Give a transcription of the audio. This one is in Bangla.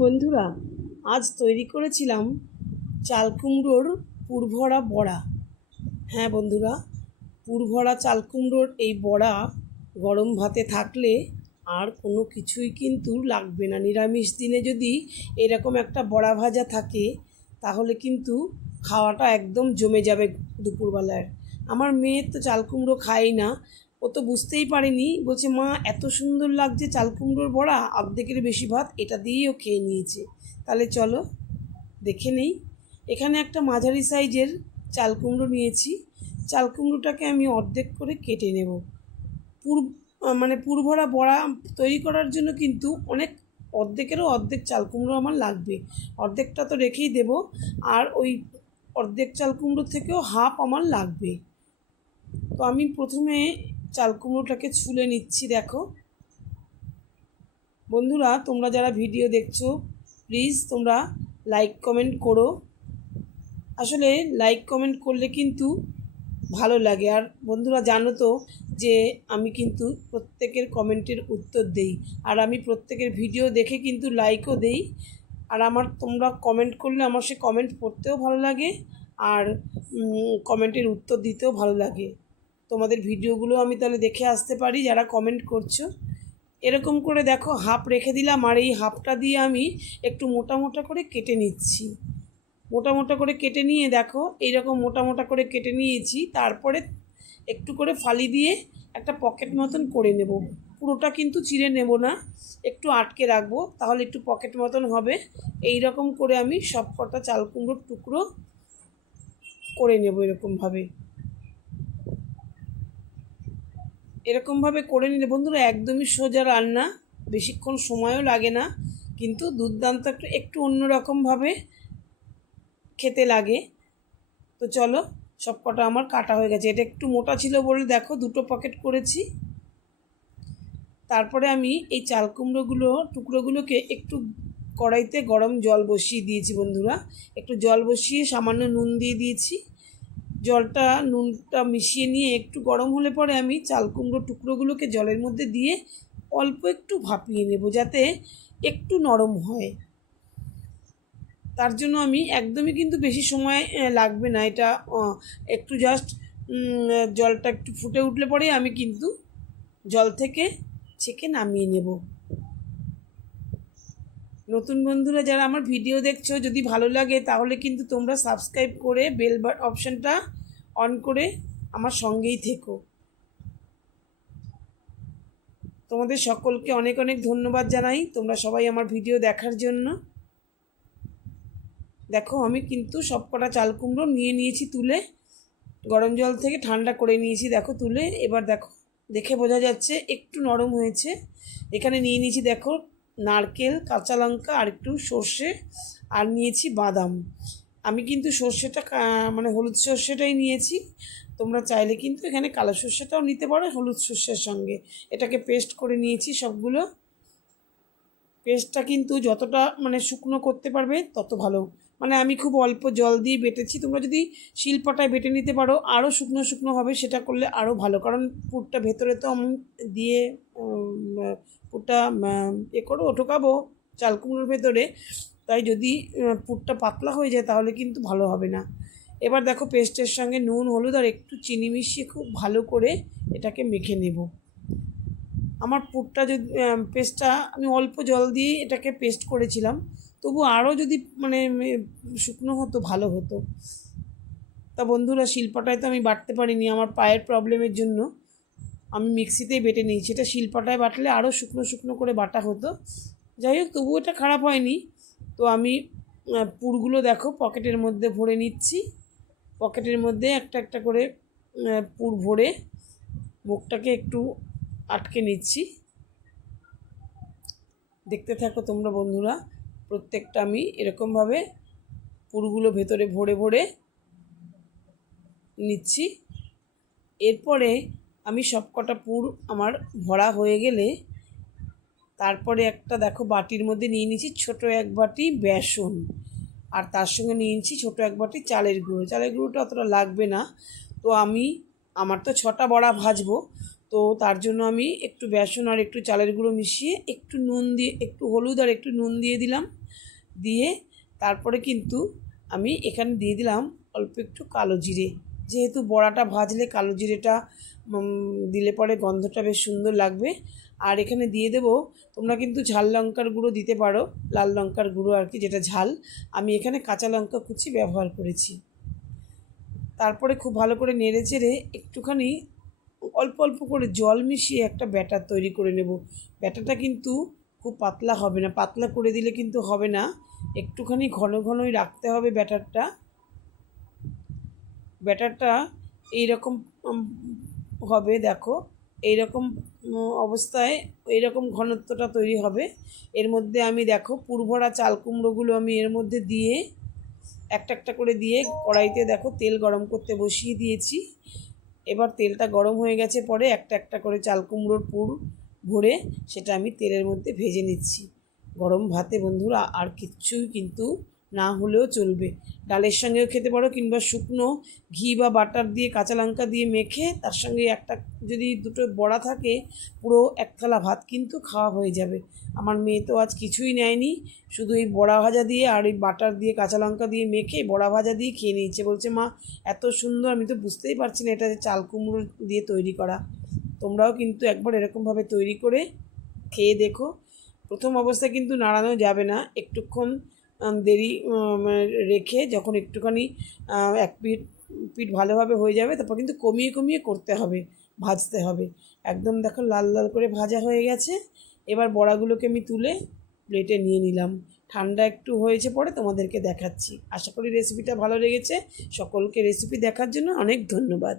বন্ধুরা, আজ তৈরি করেছিলাম চাল কুমড়োর পুরভরা বড়া। হ্যাঁ বন্ধুরা, পুরভরা চাল কুমড়োর এই বড়া গরম ভাতে থাকলে আর কোনো কিছুই কিন্তু লাগবে না। নিরামিষ দিনে যদি এরকম একটা বড়া ভাজা থাকে তাহলে কিন্তু খাওয়াটা একদম জমে যাবে দুপুরবেলায়। আমার মেয়ে তো চাল কুমড়ো খায় না, ও তো বুঝতেই পারেনি, বলছে মা এত সুন্দর লাগছে চাল কুমড়োর বড়া, অর্ধেকের বেশি ভাত এটা দিয়েও খেয়ে নিয়েছে। তাহলে চলো দেখে নেই। এখানে একটা মাঝারি সাইজের চাল কুমড়ো নিয়েছি। চাল কুমড়োটাকে আমি অর্ধেক করে কেটে নেব। পুরভরা বড়া তৈরি করার জন্য কিন্তু অর্ধেকেরও অর্ধেক চাল কুমড়ো আমার লাগবে। অর্ধেকটা তো রেখেই দেব, আর ওই অর্ধেক চাল কুমড়ো থেকেও হাফ আমার লাগবে। তো আমি প্রথমে চাল কুমড়োটাকে ছুলে নিচ্ছি। দেখো বন্ধুরা, তোমরা যারা ভিডিও দেখছো প্লিজ তোমরা লাইক কমেন্ট করো। আসলে লাইক কমেন্ট করলে কিন্তু ভালো লাগে। আর বন্ধুরা জানো তো যে আমি কিন্তু প্রত্যেকের কমেন্টের উত্তর দেই, আর আমি প্রত্যেকের ভিডিও দেখে কিন্তু লাইকও দেই। আর তোমরা কমেন্ট করলে আমার সে কমেন্ট পড়তেও ভালো লাগে, আর কমেন্টের উত্তর দিতেও ভালো লাগে। তোমাদের ভিডিওগুলো আমি তাহলে দেখে আসতে পারি যারা কমেন্ট করছো। এরকম করে দেখো হাফ রেখে দিলাম, আর এই হাফটা দিয়ে আমি একটু মোটা মোটা করে কেটে নিচ্ছি। মোটা মোটা করে কেটে নিয়ে দেখো এইরকম মোটা মোটা করে কেটে নিয়েছি। তারপরে একটু করে ফালি দিয়ে একটা পকেট মতন করে নেব। পুরোটা কিন্তু চিড়ে নেব না, একটু আটকে রাখবো, তাহলে একটু পকেট মতন হবে। এই রকম করে আমি সব কটা চাল কুমড়োর টুকরো করে নেব। এরকমভাবে করে নিলে বন্ধুরা একদমই সোজা রান্না, বেশিক্ষণ সময়ও লাগে না, কিন্তু দুর্দান্ত একটু অন্যরকমভাবে খেতে লাগে। তো চলো, সব কটা আমার কাটা হয়ে গেছে। এটা একটু মোটা ছিল বলে দেখো দুটো পকেট করেছি। তারপরে আমি এই চাল টুকরোগুলোকে একটু কড়াইতে গরম জল বসিয়ে দিয়েছি বন্ধুরা। একটু জল বসিয়ে সামান্য নুন দিয়ে দিয়েছি। নুনটা মিশিয়ে নিয়ে একটু গরম হলে পরে আমি চাল কুমড়ো টুকরোগুলোকে জলের মধ্যে দিয়ে অল্প একটু ভাপিয়ে নেব, যাতে একটু নরম হয়। তার জন্য আমি একদমই কিন্তু বেশি সময় লাগবে না। এটা একটু জাস্ট জলটা একটু ফুটে উঠলে পরে আমি কিন্তু জল থেকে ছেঁকে নামিয়ে নেব। নতুন বন্ধুরা যারা আমার ভিডিও দেখছো, যদি ভালো লাগে তাহলে কিন্তু তোমরা সাবস্ক্রাইব করে বেল অপশানটা অন করে আমার সঙ্গেই থেকো। তোমাদের সকলকে অনেক অনেক ধন্যবাদ জানাই, তোমরা সবাই আমার ভিডিও দেখার জন্য। দেখো আমি কিন্তু সব কটা চাল কুমড়ো নিয়ে নিয়েছি তুলে, গরম জল থেকে ঠান্ডা করে নিয়েছি। দেখো তুলে, এবার দেখো দেখে বোঝা যাচ্ছে একটু নরম হয়েছে। এখানে নিয়ে নিয়েছি দেখো নারকেল, কাঁচা লঙ্কা, আর একটু সর্ষে, আর নিয়েছি বাদাম। আমি কিন্তু সর্ষেটা হলুদ সর্ষেটাই নিয়েছি। তোমরা চাইলে কিন্তু এখানে কালো সর্ষেটাও নিতে পারো হলুদ সর্ষের সঙ্গে। এটাকে পেস্ট করে নিয়েছি সবগুলো। পেস্টটা কিন্তু যতটা শুকনো করতে পারবে তত ভালো। আমি খুব অল্প জল দিয়ে বেটেছি। তোমরা যদি শিলপাটায় বেটে নিতে পারো আরও শুকনো শুকনো হবে, সেটা করলে আরও ভালো। কারণ পুরটা ভেতরে তো আমি দিয়ে পুরটা ঢোকাবো চাল কুমড়োর ভেতরে, তাই যদি পুরটা পাতলা হয়ে যায় তাহলে কিন্তু ভালো হবে না। এবার দেখো পেস্টের সঙ্গে নুন, হলুদ আর একটু চিনি মিশিয়ে খুব ভালো করে এটাকে মেখে নেব। আমার পুরটা পেস্টটা আমি অল্প জল দিয়ে এটাকে পেস্ট করেছিলাম, তবু আরও যদি শুকনো হতো ভালো হতো। তা বন্ধুরা, শিলপাটায় তো আমি বাটতে পারিনি, আমার পায়ের প্রবলেমের জন্য আমি মিক্সিতেই বেটে নিয়েছি। এটা শিলপাটায় বাটলে আরও শুকনো শুকনো করে বাটা হতো। যাই হোক, তবু এটা খারাপ হয়নি। তো আমি পুরগুলো দেখো পকেটের মধ্যে ভরে নিচ্ছি। পকেটের মধ্যে একটা একটা করে পুর ভরে মুখটাকে একটু আটকে নিচ্ছি। দেখতে থাকো তোমরা বন্ধুরা, প্রত্যেকটা আমি এরকমভাবে পুরগুলো ভেতরে ভরে ভরে নিচ্ছি। এরপরে আমি সবকটা পুর আমার ভরা হয়ে গেলে তারপরে একটা দেখো বাটির মধ্যে নিয়ে নিচ্ছি ছোটো এক বাটি বেসন, আর তার সঙ্গে নিয়ে নিচ্ছি ছোটো এক বাটি চালের গুঁড়ো। চালের গুঁড়োটা অতটা লাগবে না। তো আমার তো 6টা বড়া ভাজবো, তো তার জন্য আমি একটু বেসন আর একটু চালের গুঁড়ো মিশিয়ে একটু নুন দিয়ে, একটু হলুদ আর একটু নুন দিয়ে দিলাম। দিয়ে তারপরে কিন্তু আমি এখানে দিয়ে দিলাম অল্প একটু কালো জিরে। যেহেতু বড়াটা ভাজলে কালো জিরেটা দিলে পরে গন্ধটা বেশ সুন্দর লাগবে। আর এখানে দিয়ে দেবো, তোমরা কিন্তু ঝাল লঙ্কার গুঁড়ো দিতে পারো, লাল লঙ্কার গুঁড়ো আর কি, যেটা ঝাল। আমি এখানে কাঁচা লঙ্কা কুচি ব্যবহার করেছি। তারপরে খুব ভালো করে নেড়ে চেড়ে একটুখানি অল্প অল্প করে জল মিশিয়ে একটা ব্যাটার তৈরি করে নেব। ব্যাটারটা কিন্তু খুব পাতলা হবে না, পাতলা করে দিলে কিন্তু হবে না, একটুখানি ঘন ঘনই রাখতে হবে ব্যাটারটা। ব্যাটারটা এইরকম হবে, দেখো এইরকম অবস্থায় এইরকম ঘনত্বটা তৈরি হবে। এর মধ্যে আমি দেখো পুরভরা চাল কুমড়োগুলো আমি এর মধ্যে দিয়ে একটা একটা করে দিয়ে কড়াইতে দেখো তেল গরম করতে বসিয়ে দিয়েছি। এবার তেলটা গরম হয়ে গেছে, পরে একটা একটা করে চাল কুমড়োর পুর ভরে সেটা আমি তেলের মধ্যে ভেজে নিচ্ছি। গরম ভাতে বন্ধুরা আর কিচ্ছুই কিন্তু না হলেও চলবে, ডালের সঙ্গেও খেতে পারো, কিংবা শুকনো ঘি বা বাটার দিয়ে কাঁচা লঙ্কা দিয়ে মেখে তার সঙ্গে একটা যদি দুটো বড়া থাকে, পুরো এক থালা ভাত কিন্তু খাওয়া হয়ে যাবে। আমার মেয়ে তো আজ কিছুই নেয়নি, শুধু এই বড়া ভাজা দিয়ে আর এই বাটার দিয়ে কাঁচা লঙ্কা দিয়ে মেখে বড়া ভাজা দিয়ে খেয়ে নিয়েছে। বলছে মা এত সুন্দর, আমি তো বুঝতেই পারছি না এটা যে চাল কুমড়ো দিয়ে তৈরি করা। তোমরাও কিন্তু একবার এরকমভাবে তৈরি করে খেয়ে দেখো। প্রথম অবস্থায় কিন্তু নাড়ানো যাবে না, একটুক্ষণ দেরি রেখে যখন একটুখানি এক পিঠ পিঠ ভালোভাবে হয়ে যাবে, তারপর কিন্তু কমিয়ে কমিয়ে করতে হবে, ভাজতে হবে। একদম দেখো লাল লাল করে ভাজা হয়ে গেছে। এবার বড়াগুলোকে আমি তুলে প্লেটে নিয়ে নিলাম। ঠান্ডা একটু হয়েছে পরে তোমাদেরকে দেখাচ্ছি। আশা করি রেসিপিটা ভালো লেগেছে। সকলকে রেসিপি দেখার জন্য অনেক ধন্যবাদ।